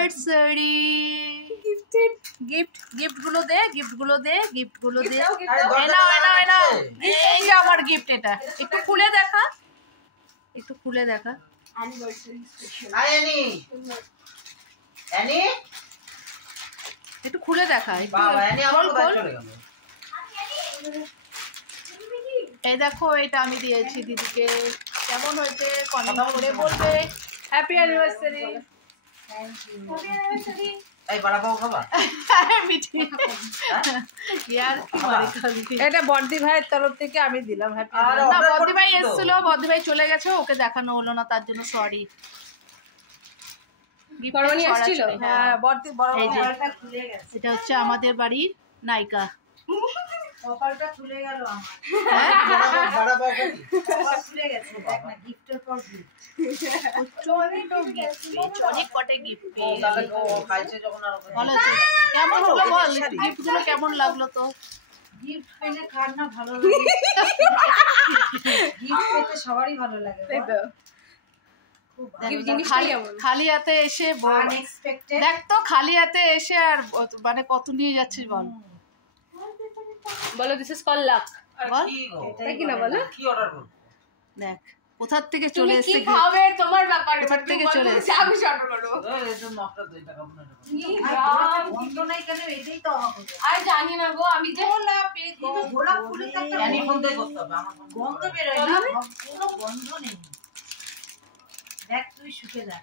Anniversary গিফটগুলো দে এই যে আমার গিফট। এটা একটু খুলে দেখা একটু খুলে দেখা। এই দেখো, এটা আমি দিয়েছি দিদিকে। কেমন হয়েছে কমেন্ট করে বলবে। Happy anniversary. এটা বর্দি ভাইয়ের তরফ থেকে আমি দিলাম। বর্দি ভাই এসেছিল, বর্দি ভাই চলে গেছে, ওকে দেখানো হলো না, তার জন্য সরি। এটা হচ্ছে আমাদের বাড়ির নায়িকা। কপালটা খুলে গেল আমার। অনেক কটে গিফট কেমন হলো বল, গিফটগুলো কেমন লাগলো? তো গিফট পেলে কার না ভালো লাগে? গিফট পেতে সবারই ভালো লাগে। খালি হাতে এসে দেখ তো, খালি হাতে এসে আর মানে কত নিয়ে যাচ্ছিস বল। বলো দিস ইজ কল লাক। তাই কি না বলো? কি অর্ডার করব? দেখ কোথা থেকে চলে এসেছে। কি খাবে তোমার ব্যাপার, কোথা থেকে চলে এসেছে। আমি অর্ডার করব। এই জন্য একটা 2 টাকা মনে হয়। বন্ধ নাই কেন? এটাই তো হবে। আর জানি না গো, আমি যে গোলাপ পেয়েছি, গোলাপ ফুলে তো একটা জানি বন্ধ করতে হবে। আমার গন্ধ বের হয় না, কোনো গন্ধ নেই। দেখ তুই শুকে যা।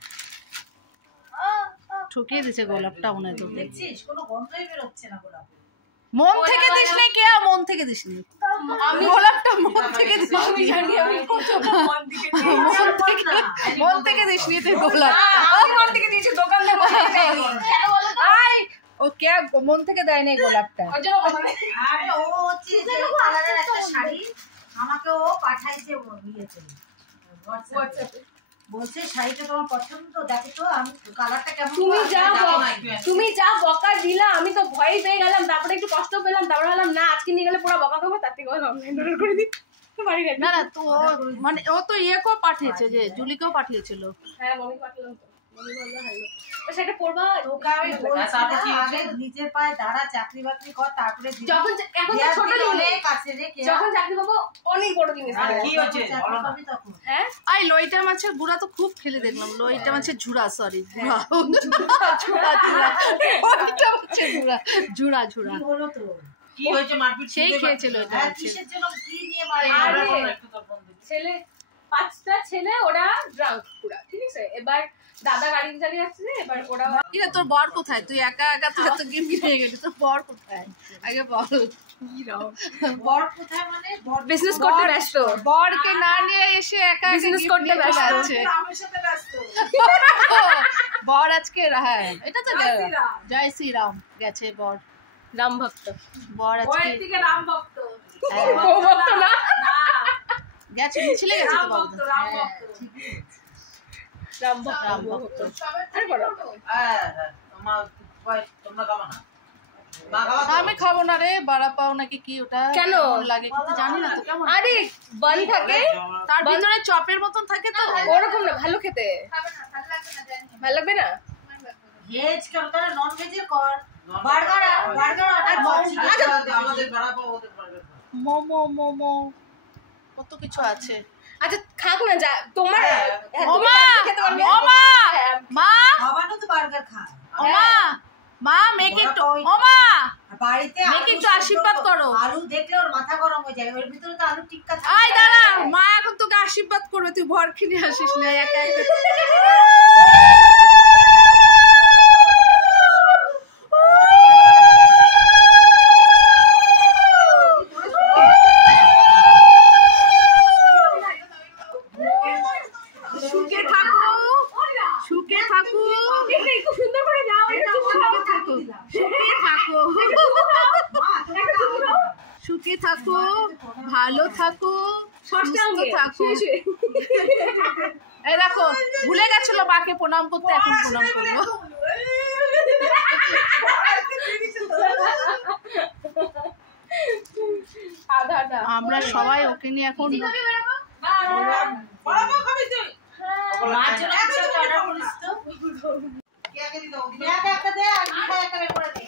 ঠকিয়ে দিয়েছে গোলাপটা মনে হয়। তো দেখছিস কোনো গন্ধই বের হচ্ছে না গোলাপ। মন থেকে দিস নি কে? মন থেকে দিস নি। আমি গোলাপটা মন থেকে দিস। আমি জানি আমি কত মন থেকে মন থেকে দিস নি তুই গোলাপ। আমি মন থেকে দিয়েছি, দোকানে বলে দেয়নি। কেন বলো তো? ও কে মন থেকে দেয় না গোলাপটা? আরে ও হচ্ছে যে কালারের একটা শাড়ি আমাকে ও পাঠাইছে ইয়েতে হোয়াটসঅ্যাপে। বলছে শাড়িটা তোমার পছন্দ, দেখো তো আমি কালারটা কেমন। তুমি যা বকা দিলা, আমি তো ভয় পেয়ে গেলাম, তারপরে একটু কষ্ট পেলাম, তারপরে ভাবলাম না আজকে নিয়ে গেলে পুরো বকা খাবো, তার থেকে অনলাইন অর্ডার করে দিই। না না, তো মানে ও তো ইয়েকেও পাঠিয়েছে, যে জুলিকেও পাঠিয়েছিল। হ্যাঁ মমি পাঠালাম তো। মমি বললো হ্যালো, তো সেটা করবা। ওকে আমি বলছি আগে নিজের পায়ে দাঁড়া, চাকরি বাকরি কর, তারপরে যখন এখন ছোট জিনিস কাছে রেখে যখন চাকরি পাবো অনেক বড় জিনিস। আর কি হচ্ছে বলো না তখন। হ্যাঁ আই লইটা মাছের গুড়া তো খুব খেলে দেখলাম। লইটা মাছের ঝুড়া, সরি ঝুড়া লইটা মাছের গুড়া, ঝুড়া কি হলো তো? কি হয়েছে? মারপিট সেই খেয়েছিল এটা। কিসের জন্য কি নিয়ে মারে? ছেলে 5টা ছেলে, ওরা ড্রাঙ্ক পুরা, ঠিক আছে। এবার দাদা গাড়ি চালিয়ে আসছে, এবার ওরা কি রে তোর বর কোথায়? তুই একা একা তো এত গিফট নিয়ে গেলি, তোর বর কোথায় আগে বল। বর কোথায় মানে? বর বিজনেস করতে ব্যস্ত। বরকে না নিয়ে এসে একা বিজনেস করতে ব্যস্ত আছে। আমার সাথে ব্যস্ত। বর আজকে হ্যাঁ, এটা তো জয় শ্রীরাম গেছে বর। রাম ভক্ত বর আজকে থেকে রাম ভক্ত। ও ভক্ত না, গেছে মিছিলে গেছে তো বাবু। রাম ভক্ত ঠিকই। রাম ভক্ত। আরে বড় হ্যাঁ তোমরা খাবো না? আমি খাবো না রে, বাড়া পাও নাকি কি ওটা? কেন লাগে কিন্তু জানি না তো কেমন। আরে বান থাকে, তার ভিতরে চপের মতন থাকে তো, ওরকম না, ভালো খেতে। ভালো লাগবে না? ভেজ কর, তাহলে নন ভেজে কর। বার্গার আর আমাদের বাড়া পাও, ওদের বার্গার। মোমো কত কিছু আছে। আচ্ছা খাক না, যা তোমার ওমা ওমা মা খাবানো তো বার্গার খা। ওমা মা মেকে একটু, ওমা বাড়িতে মেকে একটু আশীর্বাদ করো। আলু দেখলে ওর মাথা গরম হয়ে যায়, ওর ভিতরে তো আলু টিক্কা থাকে। আয় দাঁড়া, মা এখন তোকে আশীর্বাদ করবে, তুই ভর কিনে আসিস না একা একা। সুখে থাকো, ভালো থাকো, সুস্থ থাকো। এই দেখো ভুলে গেছিল মাকে প্রণাম করতে, এখন প্রণাম করবো। আমরা সবাই ওকে নিয়ে এখন মেয়াকে একটা দে আর মিঠাই একটা বের করে দে।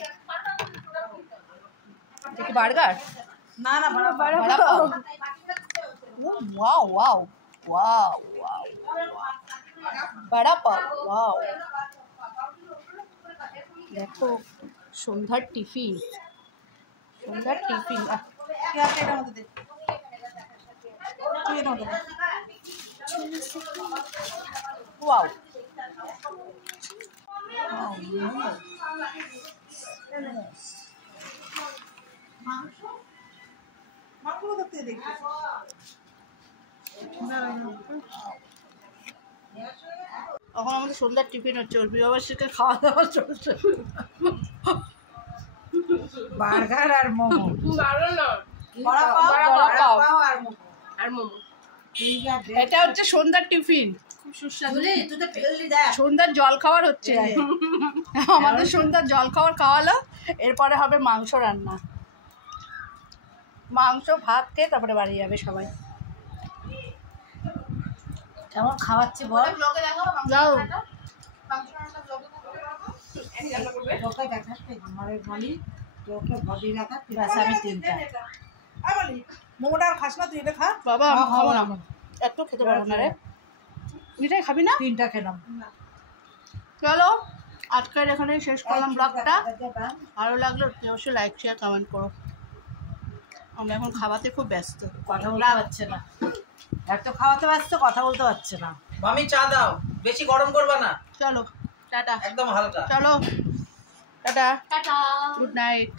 এটা কি বার্গার? না না বড় বড় ওয়াও ওয়াও ওয়াও ওয়াও বড়া পাও ওয়াও। দেখো সন্ধ্যার টিফিন, সন্ধ্যার টিফিন। এটার মধ্যে দে। তুই এটার মধ্যে দে। ওয়াও মাংস দেখতে দেখতে। এখন আমাদের সন্ধ্যার টিফিন হচ্ছে, ওর বিবাবাসীকে খাওয়া দাওয়া চলছে। বার্গার আর মোমো। দারুণ না। বড়া পাও, বড়া পাও। আর মোমো। আর মোমো। এটা হচ্ছে সন্ধ্যার টিফিন। খুব সুস্বাদু। বুঝলি তুই তো ফেললি দেখ। সন্ধ্যার জল খাওয়ার হচ্ছে। আমাদের সন্ধ্যার জল খাওয়ার খাওয়ালো, এরপরে হবে মাংস রান্না। মাংস ভাত খেয়ে তারপরে বাড়ি যাবে সবাই। কেমন খাওয়াচ্ছে বল? যাও তোকে দেখাচ্ছে ঘরে বলি তোকে বডি দেখাচ্ছে ব্যাস আমি তিনটা। মোমোটা আর খাস না তুই এটা খা। বাবা আমি খাও, খাবো না, খাও। এত খেতে পারবো না রে। মিঠাই খাবি না? তিনটা খেলাম। চলো আজকের এখানে শেষ করলাম ব্লগটা। ভালো লাগলো অবশ্যই লাইক শেয়ার কমেন্ট করো। আমরা এখন খাওয়াতে খুব ব্যস্ত। কথা বলতে পারছে না, এত খাওয়াতে পারছে কথা বলতে পারছে না। মামি চা দাও, বেশি গরম করবা না, চলো টাটা, একদম হালকা। চলো টাটা, টাটা। Good night.